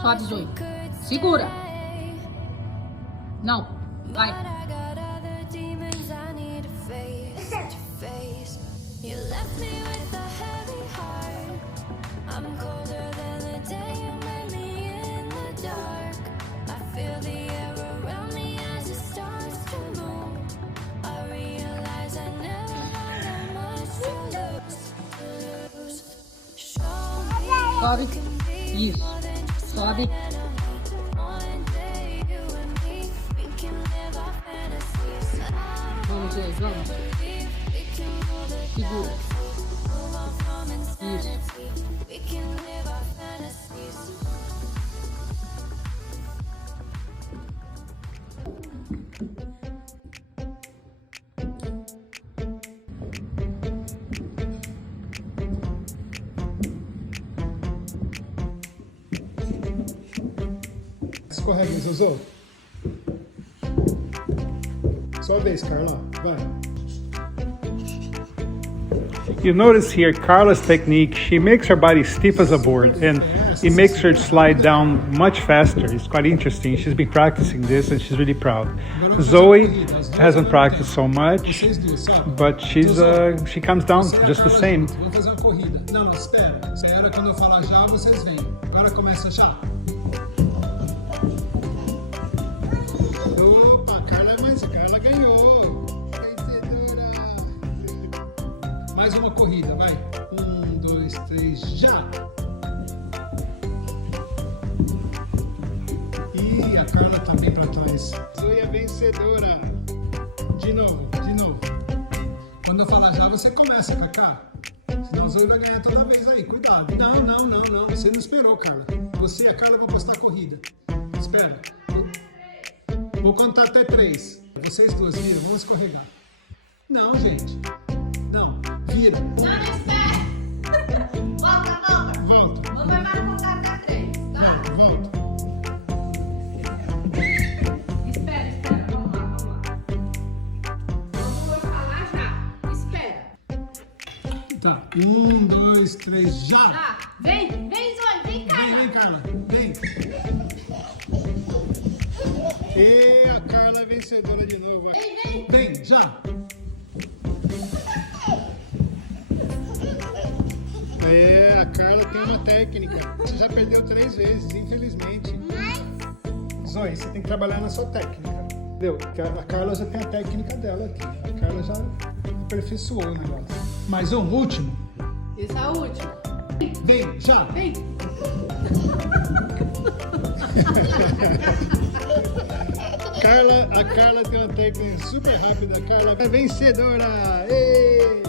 Sobe, Zoe. Segura. Não. Vai. Sobe. Isso. Sobe. Vamos, Zoe, vamos. Segura. Isso. Escorrega, Zozô. Sua vez, Carla. Vai. You notice here Carla's technique, she makes her body stiff as a board and it makes her slide down much faster. It's quite interesting. She's been practicing this and she's really proud. Zoe hasn't practiced so much, but she comes down just the same. Vamos fazer uma corrida. Não, espera. Espera, quando eu falar já, vocês vêm. Agora começa já. Opa, Carla ganhou. Vencedora. Mais uma corrida, vai. 1, 2, 3, já. E a Carla tá bem pra trás. Zoe é vencedora. De novo. Quando eu falar já, você começa, Cacá. Senão a Zoe vai ganhar toda vez aí. Cuidado. Não. Você não esperou, Carla. Você e a Carla vão postar a corrida. Espera. Vou contar até 3. Vocês duas viram, vamos escorregar. Não, gente. Não, vira. Não, espera. Volta. Mamãe vai contar até 3, tá? Volta. Espera. Vamos lá. Eu vou falar já. Espera. Tá. 1, 2, 3, já. Tá. Vem, Zoe. Vem, Carla. Vem, Carla. Vem. E a Carla é vencedora de novo. Vem, já. A Carla tem uma técnica. Você já perdeu 3 vezes, infelizmente. Zoe, você tem que trabalhar na sua técnica. Entendeu? A Carla já tem a técnica dela aqui. A Carla já aperfeiçoou o negócio. Mais um, último. Esse é o último. Vem, já. Vem. A Carla tem uma técnica super rápida. A Carla é vencedora! Ei!